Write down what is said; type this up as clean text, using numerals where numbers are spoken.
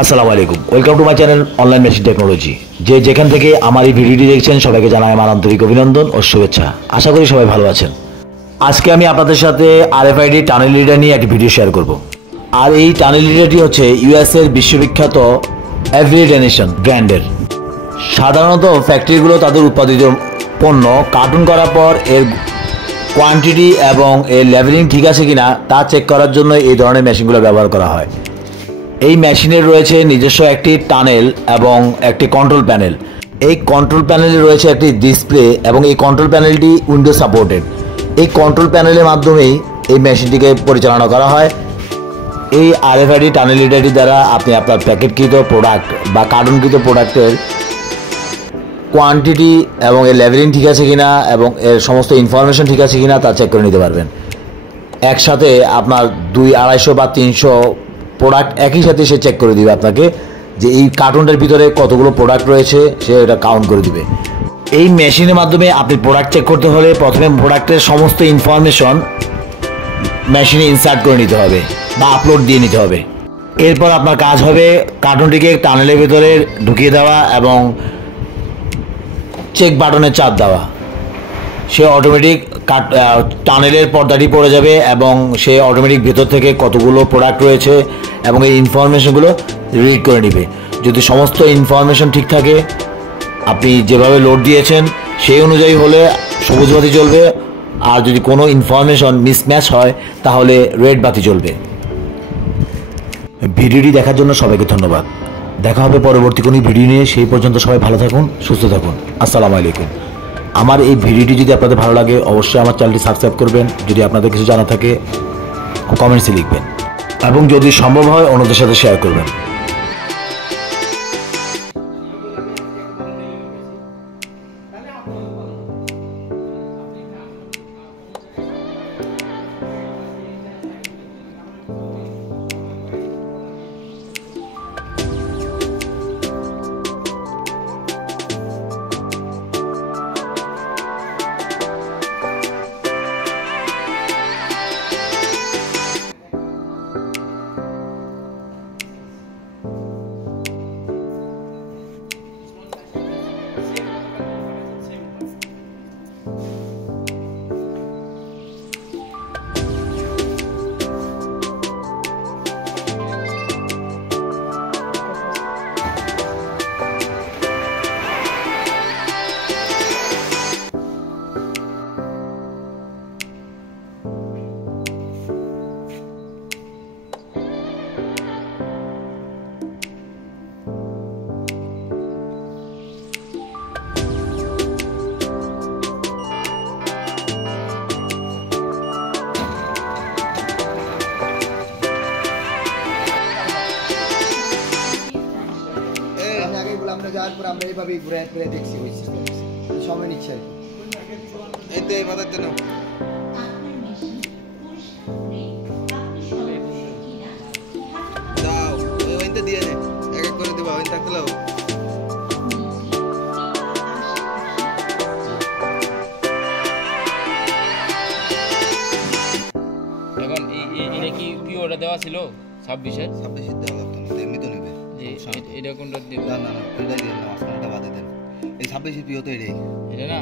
আসসালামু আলাইকুম, welcome to my channel online machine technology. যেখান থেকে আমার এই ভিডিওটি দেখছেন সবাইকে জানাই আমার আন্তরিক অভিনন্দন ও শুভেচ্ছা। আশা করি সবাই ভালো আছেন। আজকে আমি আপনাদের সাথে আরএফআইডি টানেল রিডার নিয়ে একটি ভিডিও শেয়ার করব। আর এই টানেল রিডারটি হচ্ছে ইউএস এর বিশ্ববিখ্যাত এভরি ডেনিশন ব্র্যান্ডের। সাধারণত ফ্যাক্টরিগুলো তাদের উৎপাদিত পণ্য কার্টুন করার পর এর কোয়ান্টিটি এবং এর লেভেলিং ঠিক আছে কিনা তা চেক করার জন্য এই ধরনের মেশিনগুলো ব্যবহার করা হয়। এই মেশিনের রয়েছে নিজস্ব একটি টানেল এবং একটি কন্ট্রোল প্যানেল। এই কন্ট্রোল প্যানেলে রয়েছে একটি ডিসপ্লে এবং এই কন্ট্রোল প্যানেলটি উইন্ডো সাপোর্টেড। এই কন্ট্রোল প্যানেলের মাধ্যমেই এই মেশিনটিকে পরিচালনা করা হয়। এই আরএফআইডি টানেল রিডারটি দ্বারা আপনি আপনার প্যাকেটকৃত প্রোডাক্ট বা কার্টুনকৃত প্রোডাক্টের কোয়ান্টিটি এবং এর লেভেলিং ঠিক আছে কিনা এবং এর সমস্ত ইনফরমেশন ঠিক আছে কিনা তা চেক করে নিতে পারবেন। একসাথে আপনার 200-250 বা 300 প্রোডাক্ট একই সাথে সে চেক করে দিবে আপনাকে, যে এই কার্টুনটার ভিতরে কতগুলো প্রোডাক্ট রয়েছে সে এটা কাউন্ট করে দিবে। এই মেশিনের মাধ্যমে আপনি প্রোডাক্ট চেক করতে হলে প্রথমে প্রোডাক্টের সমস্ত ইনফরমেশন মেশিনে ইনসার্ট করে নিতে হবে বা আপলোড দিয়ে নিতে হবে। এরপর আপনার কাজ হবে কার্টুনটিকে টানেলের ভিতরে ঢুকিয়ে দেওয়া এবং চেক বাটনে চাপ দেওয়া। সে অটোমেটিক টানেলের পর্দাটি পড়ে যাবে এবং সে অটোমেটিক ভেতর থেকে কতগুলো প্রোডাক্ট রয়েছে এবং এই ইনফরমেশনগুলো রিড করে নেবে। যদি সমস্ত ইনফরমেশন ঠিক থাকে, আপনি যেভাবে লোড দিয়েছেন সেই অনুযায়ী হলে সবুজ বাতি জ্বলবে, আর যদি কোনো ইনফরমেশন মিসম্যাচ হয় তাহলে রেড বাতি জ্বলবে। ভিডিওটি দেখার জন্য সবাইকে ধন্যবাদ। দেখা হবে পরবর্তী কোনো ভিডিও নিয়ে। সেই পর্যন্ত সবাই ভালো থাকুন, সুস্থ থাকুন। আসসালামু আলাইকুম। আমার এই ভিডিওটি যদি আপনাদের ভালো লাগে অবশ্যই আমার চ্যানেলটি সাবস্ক্রাইব করবেন। যদি আপনাদের কিছু জানা থাকে কমেন্টসে লিখবেন এবং যদি সম্ভব হয় অন্যদের সাথে শেয়ার করবেন। আমরা যাওয়ার পর আমরা এইভাবেই ঘুরে ঘুরে দেখছি, ওই সিস্টেম সময় নিচ্ছে আর কি। এই তো এই বাজারতে নাও দাও, ওইটা দিয়ে নে, এক এক করে দেবা, ওইটা থাকতে লাও। এখন এটা কি অর্ডার দেওয়া ছিল 26-এর দেওয়া লাগতো না, এমনি তো নেবে। এটা কোনটা দিব? না না না, ওইটা দিয়ে না, আসমানটা বাদে দেন। এই 26 পিও তো এটাই, এটা না